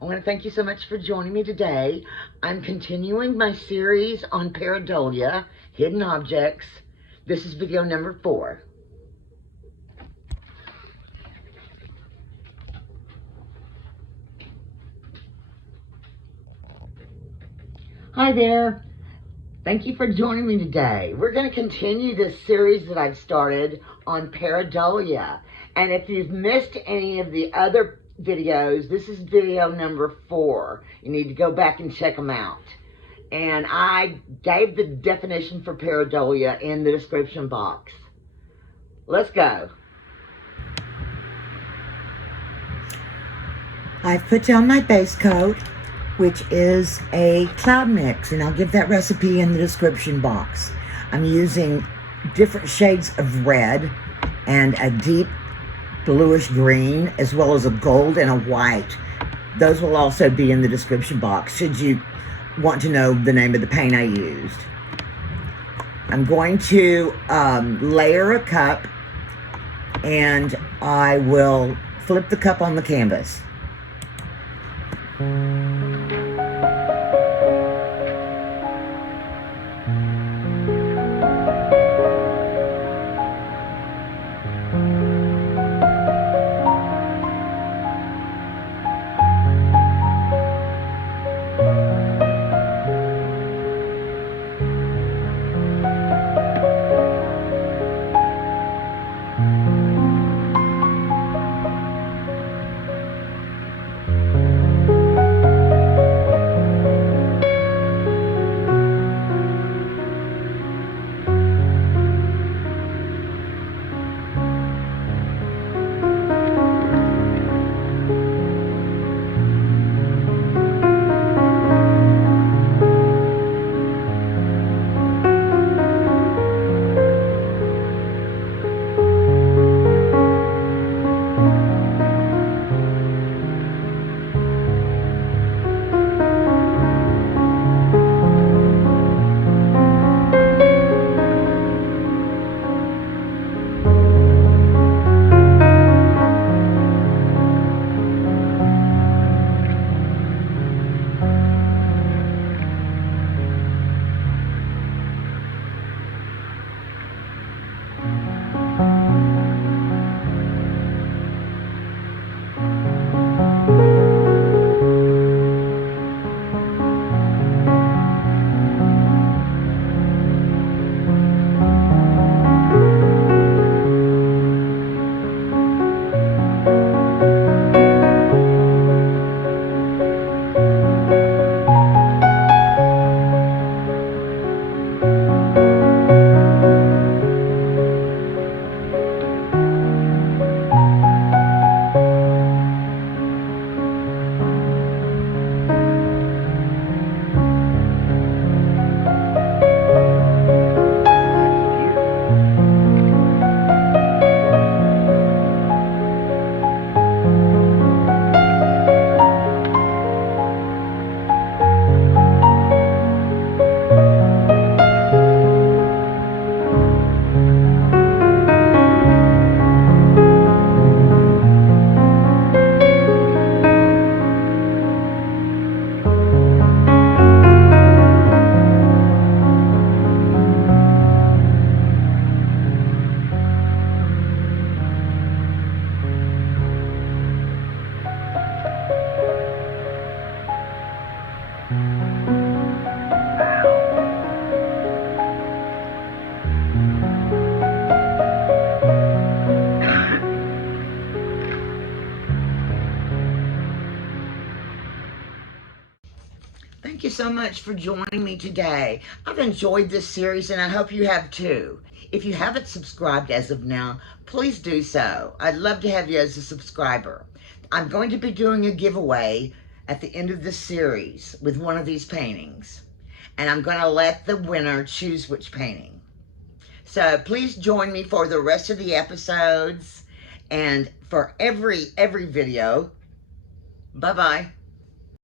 I want to thank you so much for joining me today. I'm continuing my series on Paradeilia, hidden objects. This is video number 4. Hi there. Thank you for joining me today. We're going to continue this series that I've started on Paradeilia. And if you've missed any of the other videos, this is video number 4. You need to go back and check them out. And I gave the definition for Paradeilia in the description box. Let's go. I've put down my base coat, which is a cloud mix, and I'll give that recipe in the description box. I'm using different shades of red and a deep bluish green, as well as a gold and a white. Those will also be in the description box should you want to know the name of the paint I used. I'm going to layer a cup, and I will flip the cup on the canvas. Thank you so much for joining me today. I've enjoyed this series, and I hope you have too. If you haven't subscribed as of now, please do so. I'd love to have you as a subscriber. I'm going to be doing a giveaway at the end of this series with one of these paintings, and I'm going to let the winner choose which painting. So please join me for the rest of the episodes and for every video. Bye-bye.